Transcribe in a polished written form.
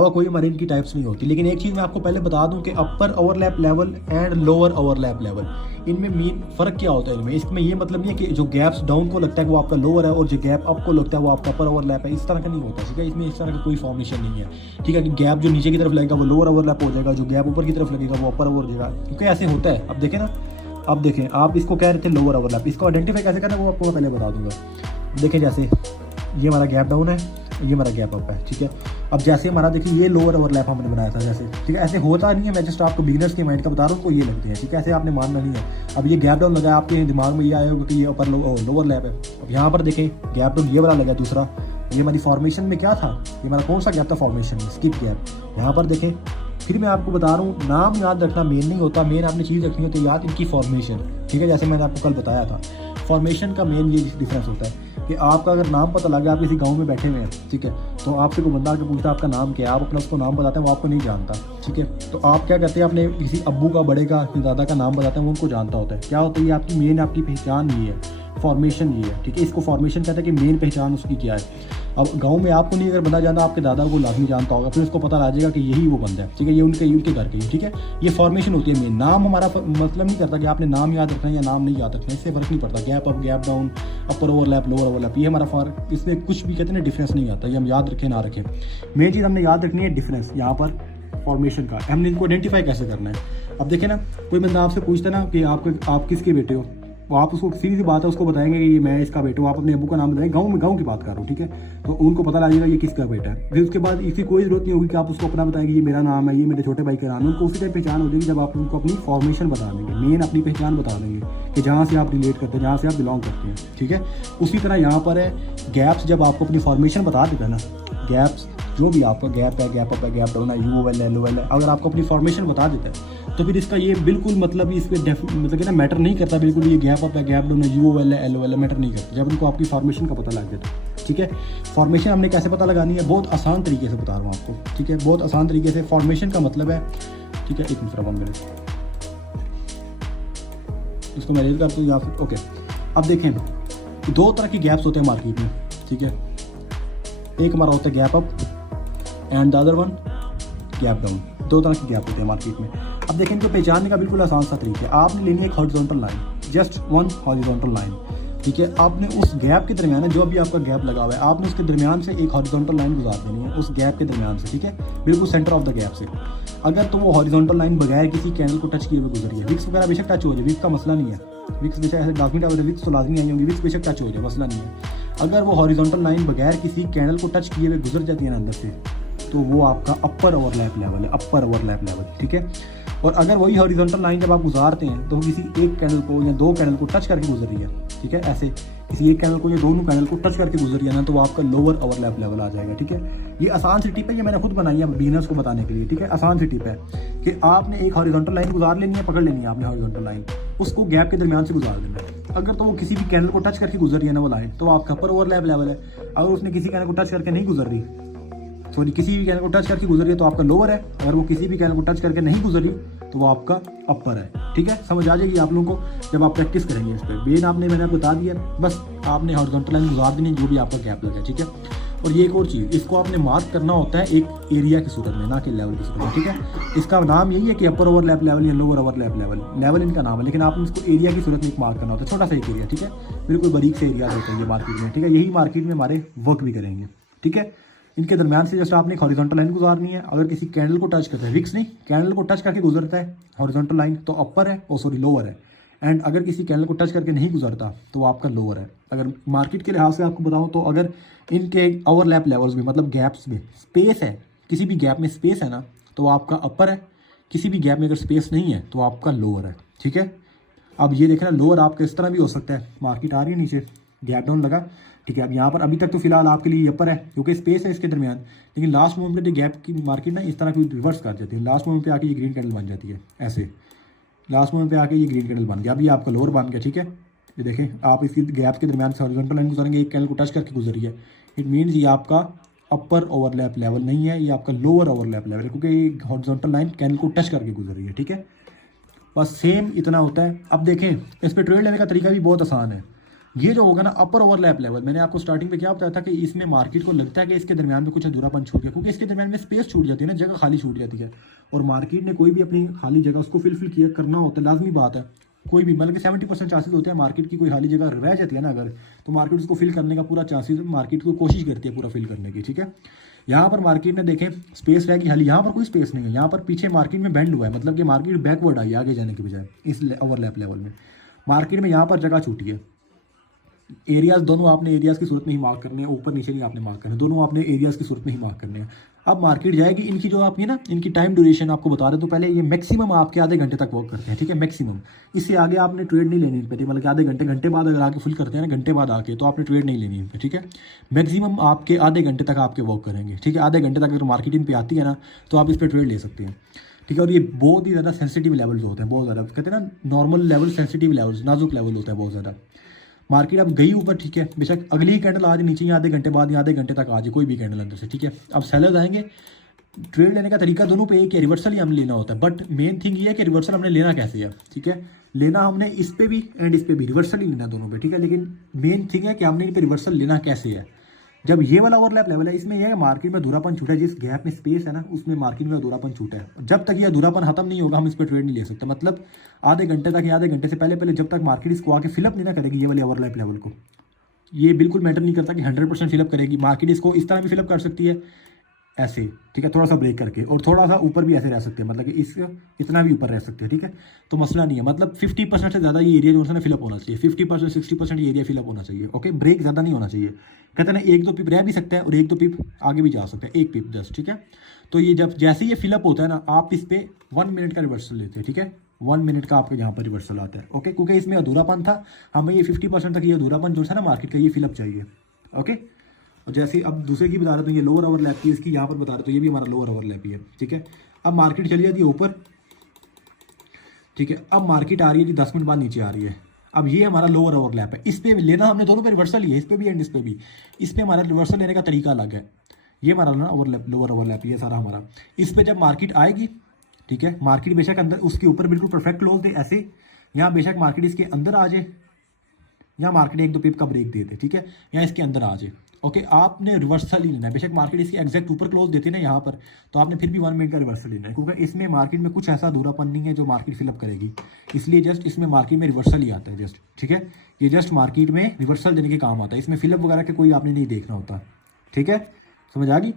और कोई हमारे इनकी टाइप्स नहीं होती। लेकिन एक चीज़ मैं आपको पहले बता दूं कि upper overlap level and lower overlap level, इनमें मेन फ़र्क क्या होता है इनमें। इसमें ये मतलब नहीं है कि जो गैप्स डाउन को लगता है वो आपका लोअर है और जो गैप अप को लगता है वो आपका अपर ओवरलैप है, इस तरह का नहीं होता। ठीक है, इसमें इस तरह का कोई फॉर्मेशन नहीं है। ठीक है, कि गैप जो नीचे की तरफ लगेगा वो लोअर ओवरलैप हो जाएगा, जो गैप ऊपर की तरफ लगेगा वो अपर ओवर हो जाएगा, क्योंकि ऐसे होता है। अब देखें ना, अब देखें, आप इसको कह रहे थे लोअर ओवरलैप, इसको आइडेंटिफाई कैसे करना है वो आपको मैं पहले बता दूंगा। देखें, जैसे ये हमारा गैप डाउन है, ये हमारा गैप अप है। ठीक है, अब जैसे हमारा देखिए ये लोअर ओवरलैप हमने बनाया था जैसे, ठीक है, ऐसे होता नहीं है, मैं जस्ट आपको बिगिनर्स के माइंड का बता रहा हूँ, को ये लगते हैं। ठीक है, ऐसे आपने मानना नहीं है। अब ये गैप डाउन लगा, आपके दिमाग में ये आया होगा कि ये अपर लोअर लैप है। अब यहाँ पर देखें गैप डाउन ये वाला लगा दूसरा, ये हमारी फॉर्मेशन में क्या था, ये हमारा कौन सा गैप था, फॉर्मेशन में स्किप गैप। यहाँ पर देखें, फिर मैं आपको बता रहा हूँ, नाम याद रखना मेन नहीं होता, मेन आपने चीज़ रखनी होती है याद, इनकी फॉर्मेशन। ठीक है, जैसे मैंने आपको कल बताया था, फॉर्मेशन का मेन ये डिफरेंस होता है कि आपका अगर नाम पता लग गया, आप किसी गांव में बैठे हुए हैं, ठीक है, तो आपसे कोई बंदा आके पूछता है आपका नाम क्या है, आप अपना उसको नाम बताते हैं, वो आपको नहीं जानता। ठीक है, तो आप क्या करते हैं, अपने किसी अब्बू का, बड़े का, दादा का नाम बताते हैं, वो उनको जानता होता है। क्या होता है, ये आपकी मेन आपकी पहचान ये है, फॉर्मेशन ये है। ठीक है, इसको फॉर्मेशन कहते हैं कि मेन पहचान उसकी क्या है। अब गांव में आपको नहीं अगर बंदा जानता, आपके दादा को लाजमी जानता होगा, फिर उसको पता लग जाएगा कि यही वो बंदा है। ठीक है, ये उनके घर के। ठीक है, ये फॉर्मेशन होती है मेन। नाम हमारा मतलब नहीं करता कि आपने नाम याद रखना है या नाम नहीं याद रखना है, इससे फर्क नहीं पड़ता। गैप अप, गैप डाउन, अपर ओवरलैप, लोअर ओवरलैप, ये हमारा फर्क, इसमें कुछ भी कहते हैं ना डिफरेंस नहीं आता। ये हम याद रखें ना रखें, मेन चीज़ हमने याद रखनी है डिफरेंस यहाँ पर फॉर्मेशन का। हमने इनको आइडेंटिफाई कैसे करना है। अब देखें ना, कोई बंदा आपसे पूछता है ना कि आप किसके बेटे हो, तो आप उसको सीधी सी बात है, उसको बताएंगे कि ये मैं इसका बेटा हूँ। आप अपने अब्बू का नाम बताएंगे, गांव की बात कर रहा हूँ। ठीक है, तो उनको पता लगेगा ये किसका बेटा है। फिर उसके बाद इसी कोई जरूरत नहीं होगी कि आप उसको अपना बताएंगे ये मेरा नाम है, ये मेरे छोटे भाई का नाम है। उनको उसी टाइप पहचान हो जाएगी जब आप उनको अपनी फॉर्मेशन बता देंगे, मेन अपनी पहचान बता देंगे कि जहाँ से आप रिलेट करते हैं, जहाँ से आप बिलोंग करते हैं। ठीक है, उसी तरह यहाँ पर है गैप्स, जब आपको अपनी फॉर्मेशन बता देता है ना, गैप्स जो भी आपका गैप है, गैप अप है, गैप डाउन है, यूएल है, लोएल है, अगर आपको अपनी फॉर्मेशन बता देता है तो फिर इसका ये बिल्कुल मतलब इस पर मतलब कि ना मैटर नहीं करता बिल्कुल, ये गैप अप है, गैप डाउन है, यूएल है, एलओएल है, मैटर नहीं करता जब उनको आपकी फॉर्मेशन का पता लग जाता है। ठीक है, फॉर्मेशन हमने कैसे पता लगानी है, बहुत आसान तरीके से बता रहा हूँ आपको। ठीक है, बहुत आसान तरीके से फॉर्मेशन का मतलब है। ठीक है, एक मिनट, 1 मिनट, इसको मैं रेड करता हूँ या फिर ओके। अब देखें, 2 तरह की गैप्स होते हैं मार्केट में। ठीक है, एक हमारा होता है gap up and the other one gap down. 2 तरह के गैप होते हैं मार्केट में। अब देखें, इनको पहचानने का बिल्कुल आसान सा तरीका है। आपने लेनी है एक horizontal line, just 1 horizontal line. ठीक है, आपने उस गैप के दरमियान, जो भी आपका गैप लगा हुआ है, आपने उसके दरमियान से एक हॉरिजॉन्टल लाइन गुजार देनी है, उस गैप के दरमियान से। ठीक है, बिल्कुल सेंटर ऑफ द गैप से। अगर तो वो हॉरिजॉन्टल लाइन बगैर किसी कैनल को टच किए हुए गुजरी है, विक्स वगैरह बेशक टच हो जाए, विक्स का मसला नहीं है, विक्स बेशक ऐसे लाजमी टाइप विक्स तो लाजमी आई होंगी, विक्स बेशक टच हो जाए, मसला नहीं है। अगर वो हॉरिजॉन्टल लाइन बगैर किसी कैनल को टच किए हुए गुजर जाती है ना अंदर से, तो वो आपका अपर ओवरलैप लेवल है, अपर ओवरलैप लेवल। ठीक है, और अगर वही हॉरिजॉन्टल लाइन जब आप गुजारते हैं तो किसी एक कैनल को या 2 कैनल को टच करके गुजर रही है, ठीक है, ऐसे किसी एक कैनल को या दोनों कैनल को टच करके गुजर रही है ना, तो वो आपका लोअर ओवरलैप लेवल आ जाएगा। ठीक है, ये आसान सी टिप है, ये मैंने खुद बनाई है बिगिनर्स को बताने के लिए। ठीक है, आसान सी टिप है कि आपने एक हॉरिजॉन्टल लाइन गुजार लेनी है, पकड़ लेनी है आपने हॉरिजॉन्टल लाइन, उसको गैप के दरमियान से गुजार देना है। अगर तो वो किसी भी कैनल को टच करके गुजर रही है ना वो लाइन, तो आपका अपर ओवरलैप लेवल है। अगर उसने किसी कैनल को टच करके नहीं गुजर रही, सॉरी किसी भी कैनल को टच करके गुजर रही है, तो आपका लोअर है। अगर वो किसी भी कैनल को टच करके नहीं गुजर रही तो वो आपका अपर है। ठीक है, समझ आ जाएगी आप लोगों को जब आप प्रैक्टिस करेंगे इस पर। मेन मैंने आपको बता दिया, बस आपने हॉरिजॉन्टल लाइन गुजार देनी जो भी आपका गैप लगे। ठीक है, और ये एक और चीज़, इसको आपने मार्क करना होता है एक एरिया की सूरत में, ना कि लेवल की सूरत में। ठीक है, इसका नाम यही है कि अपर ओवरलैप लेवल या लोअर ओवरलैप लेवल, लेवल इनका नाम है, लेकिन आपने इसको एरिया की सूरत में मार्क करना होता है, छोटा सा एक एरिया। ठीक है, बिल्कुल बारीक से एरिया होते हैं ये मार्केट में। ठीक है, यही मार्केट में हमारे वर्क भी करेंगे। ठीक है, इनके दरमियान से जस्ट आपने एक हॉरिजॉन्टल लाइन गुजारनी है। अगर किसी कैंडल को टच करता है, विक्स नहीं, कैंडल को टच करके गुजरता है हॉरिजॉन्टल लाइन, तो अपर है, ओ सॉरी लोअर है। एंड अगर किसी कैनल को टच करके नहीं गुजरता तो आपका लोअर है। अगर मार्केट के लिहाज से आपको बताऊं तो अगर इनके ओवरलैप लेवल्स में, मतलब गैप्स में स्पेस है, किसी भी गैप में स्पेस है ना, तो आपका अपर है। किसी भी गैप में अगर स्पेस नहीं है तो आपका लोअर है। ठीक है, अब ये देखना, लोअर आपका इस तरह भी हो सकता है, मार्केट आ रही है नीचे, गैप डाउन लगा। ठीक है, अब यहाँ पर अभी तक तो फिलहाल आपके लिए अपर है क्योंकि स्पेस है इसके दरमियान, लेकिन लास्ट मोमेंट पे गैप की मार्केट ना इस तरह की रिवर्स कर जाती है। लास्ट मोमेंट पे आके ये ग्रीन कैंडल बन जाती है, ऐसे लास्ट मोमेंट पे आके ये ग्रीन कैंडल बन गया। अभी आपका लोअर बन गया। ठीक है, ये देखें, आप इसकी गैप के दरमियान से हॉरिजॉन्टल लाइन गुजारेंगे, एक कैंडल को टच करके गुजरी है, इट मीन्स ये आपका अपर ओवरलैप लेवल नहीं है, ये आपका लोअर ओवरलैप लेवल है, क्योंकि ये हॉरिजॉन्टल लाइन कैंडल को टच करके गुजर रही है। ठीक है, बस सेम इतना होता है। अब देखें, इस पर ट्रेड लेने का तरीका भी बहुत आसान है। ये जो होगा ना अपर ओवरलैप लेवल, मैंने आपको स्टार्टिंग में क्या बताया था कि इसमें मार्केट को लगता है कि इसके दरमियान में कुछ अधूरापन छूट गया, क्योंकि इसके दरमियान में स्पेस छूट जाती है ना, जगह खाली छूट जाती है। और मार्केट ने कोई भी अपनी खाली जगह उसको फिल किया करना होता है, लाजमी बात है। कोई भी मतलब कि 70% चांसेस होते हैं मार्केट की कोई खाली जगह रह जाती है ना अगर, तो मार्केट उसको फिल करने का पूरा चांसेस, मार्केट को कोशिश करती है पूरा फिल करने की, ठीक है। यहाँ पर मार्केट ने देखें स्पेस रहेगी खाली, यहाँ पर कोई स्पेस नहीं है, यहाँ पर पीछे मार्केट में बेंड हुआ है, मतलब कि मार्केट बैकवर्ड आई आगे जाने के बजाय इस ओवरलैप लेवल में। मार्केट में यहाँ पर जगह छूटी है, एरियाज दोनों आपने एरियाज की सूरत में ही मार्क करने हैं, ऊपर नीचे नहीं आपने मार्क करने, दोनों आपने एरियाज की सूरत में ही मार्क करने हैं। अब मार्केट जाएगी, इनकी जो आपकी ना इनकी टाइम ड्यूरेशन आपको बता रहे तो पहले ये मैक्सिमम आपके आधे घंटे तक वर्क करते हैं, ठीक है, मैक्सिमम। इससे आगे आपने ट्रेड नहीं लेनी इन पर, मतलब कि आधे घंटे बाद अगर आके फुल करते हैं ना, घंटे बाद आके, तो आपने ट्रेड नहीं लेनी इन पर, ठीक है। मैक्सिमम आपके आधे घंटे तक आपके वर्क करेंगे, ठीक है। आधे घंटे तक अगर मार्केट इन पर आती है ना तो आप इस पर ट्रेड ले सकते हैं, ठीक है। और ये बहुत ही ज़्यादा सेंसिटिव लेवल्स होते हैं, बहुत ज़्यादा कहते हैं ना नॉर्मल लेवल, सेंसिटिव लेवल्स, नाजुक लेवल होता है बहुत ज़्यादा। मार्केट अब गई ऊपर, ठीक है, बेशक अगली ही कैंडल आज नीचे या आधे घंटे बाद या आधे घंटे तक आ जाए कोई भी कैंडल अंदर से, ठीक है। अब सेलर्स आएंगे, ट्रेड लेने का तरीका दोनों पे एक है, रिवर्सल ही हमें लेना होता है, बट मेन थिंग ये है कि रिवर्सल हमने लेना कैसे है, ठीक है। लेना हमने इस पे भी एंड इस पे भी रिवर्सल ही लेना दोनों पे, ठीक है। लेकिन मेन थिंग है कि हमने इन पे रिवर्सल लेना कैसे है। जब ये वाला ओवरलैप लेवल है, इसमें यह है मार्केट में अधूरापन छूटा है, जिस गैप में स्पेस है ना उसमें मार्केट में अधूरापन छूटा है। जब तक ये अधूरापन खत्म नहीं होगा हम इस पर ट्रेड नहीं ले सकते, मतलब आधे घंटे तक या आधे घंटे से पहले जब तक मार्केट इसको आके फिलअप नहीं ना करेगी ये वाले ओवरलैप लेवल को, ये बिल्कुल मैटर नहीं करता कि 100% फिलअप करेगी। मार्केट इसको इस तरह भी फिलअप कर सकती है, ऐसे, ठीक है, थोड़ा सा ब्रेक करके, और थोड़ा सा ऊपर भी ऐसे रह सकते हैं, मतलब कि इस इतना भी ऊपर रह सकते हैं, ठीक है। तो मसला नहीं है, मतलब 50% से ज़्यादा ये एरिया जो है ना फिलअप होना चाहिए, 50% 60% ये एरिया फिलअप होना चाहिए, ओके। ब्रेक ज़्यादा नहीं होना चाहिए, कहते हैं ना एक दो पिप रह भी सकते हैं और एक दो पिप आगे भी जा सकते हैं, एक पिप जस्ट, ठीक है। तो ये जब जैसे ये फिलअप होता है ना आप इस पर 1 मिनट का रिवर्सल लेते हैं, ठीक है, 1 मिनट का आपके यहाँ पर रिवर्सल आता है, ओके, क्योंकि इसमें अधूरापन था, हमें ये 50% तक ये अधूरापन जो है ना मार्केट का ये फिलअप चाहिए, ओके। और जैसे अब दूसरे की बता रहे तो ये लोअर ओवरलैप की, इसकी यहाँ पर बता रहे तो ये भी हमारा लोअर ओवरलैप ही है, ठीक है। अब मार्केट चली जाती है ऊपर, ठीक है। अब मार्केट आ रही है जी 10 मिनट बाद नीचे आ रही है, अब ये हमारा लोअर ओवरलैप है, इस पे लेना हमने दोनों पे रिवर्सल ही है, इस पे भी एंड इस पे भी। इस पे हमारा रिवर्सल लेने का तरीका अलग है, ये हमारा ना ओवरलैप, लोअर ओवरलैप ये सारा हमारा। इस पे जब मार्केट आएगी, ठीक है, मार्केट बेशक अंदर उसके ऊपर बिल्कुल परफेक्ट क्लोज दे ऐसे, यहाँ बेशक मार्केट इसके अंदर आ जाए, या मार्केट एक दो पिप का ब्रेक दे दे, ठीक है, या इसके अंदर आ जाए, ओके। आपने रिवर्सल ही लेना है, बेशक मार्केट इसके एग्जैक्ट ऊपर क्लोज देती है ना यहाँ पर, तो आपने फिर भी 1 मिनट का रिवर्सल लेना है, क्योंकि इसमें मार्केट में कुछ ऐसा अधूरापन नहीं है जो मार्केट फिलअप करेगी, इसलिए जस्ट इसमें मार्केट में रिवर्सल ही आता है जस्ट, ठीक है। ये जस्ट मार्केट में रिवर्सल देने के काम आता है, इसमें फिलअप वगैरह के कोई आपने नहीं देखना होता, ठीक है, समझ आ गई।